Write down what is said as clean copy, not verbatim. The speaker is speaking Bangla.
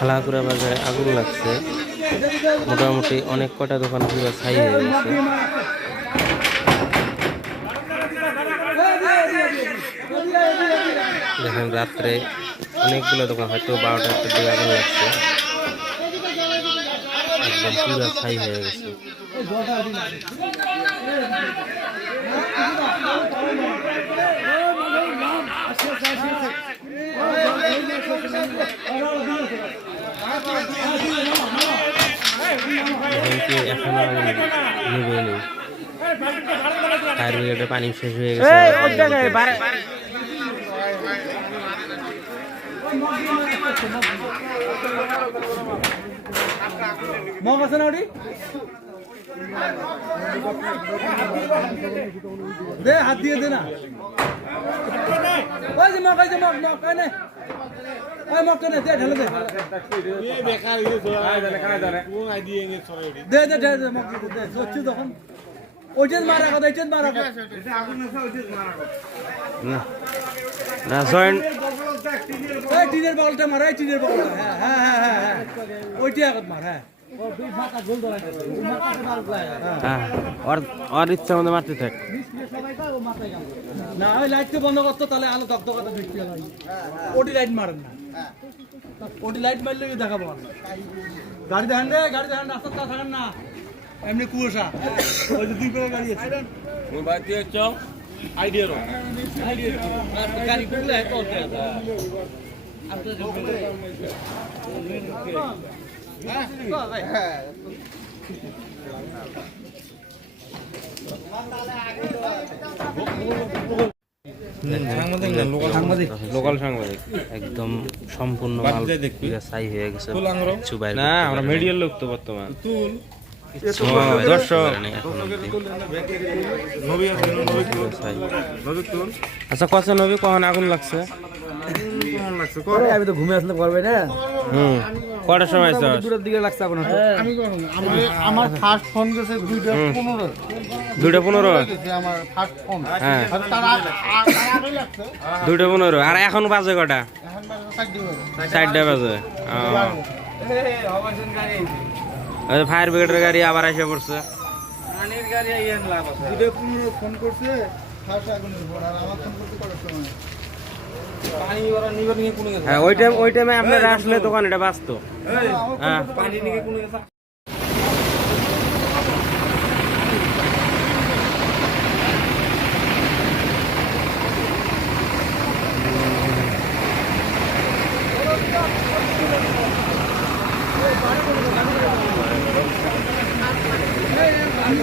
খালাকুড়া বাজারে আগুন লাগছে, মোটামুটি অনেক কটা দোকান পুরো ছাই হয়ে গেছে। দেখেন রাত্রে অনেকগুলো দোকান, হয়তো 12টা 1টার দিকে আগুন লাগছে, একদম পুরো ছাই হয়ে গেছে। এখনো নিবে নেই, ফায়ার ব্রিগেডের পানি শেষ হয়ে গেছে। দে হাত দিয়ে দে না, ওই যে মগ ওই যে মগ মগ কানে ওই মগ কানে দে ঢেলে দে এই বেকার এই সোয়া দে কোন আইডিয়া নিয়ে ছড়াই দে দে দে মগ দে সচ্চু তখন ওইটাই মারা কথা, এইটাই মারা কথা, এটা আগুন না ওইটাই মারা কথা না না জয়েন্ট এই টিনের বলটা মারা, এই টিনের বলটা, হ্যাঁ হ্যাঁ হ্যাঁ হ্যাঁ ওইটাই আগত মার, হ্যাঁ আর ইচ্ছা মতো মারতে থাক না। ওই লাইট বন্ধ করতো তাহলে আলো দগদগাতে বৃষ্টি হলো। ওটি লাইট মারেন না, ওটি লাইট মারলে দেখাবো। গাড়ি দেখেন রে, গাড়ি দেখেন, রাস্তার তা থাকেন না, এমনি কুয়াশা। ওই যে 2 পেয়ার গাড়ি আছে মোবাইল দিয়ে চল আইডিয়া রো আইডিয়া গাড়ি করলে এত হতে আছে লোকাল সাংবাদিক একদম সম্পূর্ণ মাল ছাই হয়ে গেছে। না আমরা মিডিয়ার লোক তো বর্তমান দর্শক আচ্ছা কখন নবী কখন আগুন লাগছে? আমি তো ঘুমে আসলে পারবে না। কটার সময় দূরের দিকে লাগছে আপনার? আমি আমার ফার্স্ট ফোন গেছে 2:15 আমার ফার্স্ট ফোন। হ্যাঁ তার আগে লাগছে 2:15 আর এখন বাজে কটা? এখন বাজে 4টা বাজে। ফায়ার ব্রিগেডের গাড়ি আবার এসে পড়ছে। পানির গাড়ি আইয়েন লাভ আছে 2:15 ফোন করছে ফার্স্ট আগুনের পর, আর আমার ফোন করতে করার সময় পানি ওরা নিবে নিয়ে কোন গেছে। হ্যাঁ ওই টাইমে আপনারা আসলে দোকান এটা বাঁচতো। হ্যাঁ পানি নিয়ে কোন গেছে। আমি